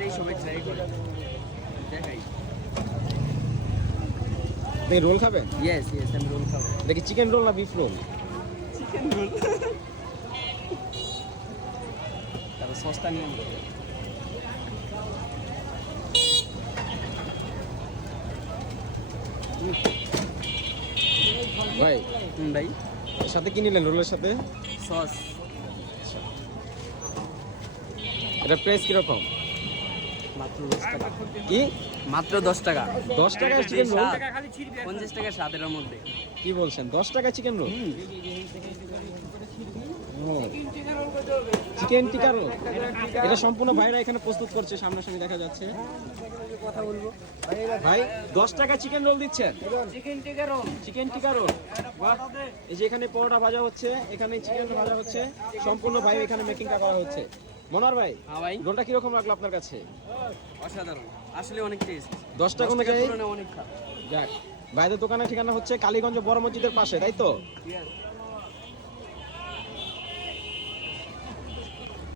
এটাই সবাই ট্রাই করে। দেখাই। আপনি রোল খাবেন? ইয়েস ইয়েস, আমি রোল খাবো। দেখি চিকেন রোল না বিফ রোল? Chicken roll. তারপর সসটা নিয়ে নেবো। ভাই ভাই এর সাথে কি নিলেন রোলের সাথে? সস। এটা প্রাইস কিরকম? মাত্র 10 টাকা। কি মাত্র 10 টাকা। 10 টাকায় চিকেন রোল? 50 টাকা স্বাদের মধ্যে। কি বলছেন 10 টাকায় চিকেন রোল? চিকেন টিকা রোল এটা সম্পূর্ণ ভাইরা এখানে প্রস্তুত করছে, সামনাসামনি দেখা যাচ্ছে। কথা বলবো ভাই 10 টাকা চিকেন রোল দিচ্ছেন? চিকেন টিকা রোল। চিকেন টিকা রোল, বাহ। এই যে এখানে পরোটা ভাজা হচ্ছে, এখানে চিকেন ভাজা হচ্ছে, সম্পূর্ণ ভাই এখানে মেকিংটা করা হচ্ছে। মনোয়ার ভাই, হ্যাঁ ভাই, রোলটা কিরকম লাগলো আপনার কাছে? অসাধারণ, আসলে অনেক টেস্ট। 10 টাকা অনুযায়ী অনেক খারাপ। যাক, ভাইদের দোকানের ঠিকানা হচ্ছে কালীগঞ্জ বড় মসজিদের পাশে, তাই তো? ঠিক আছে।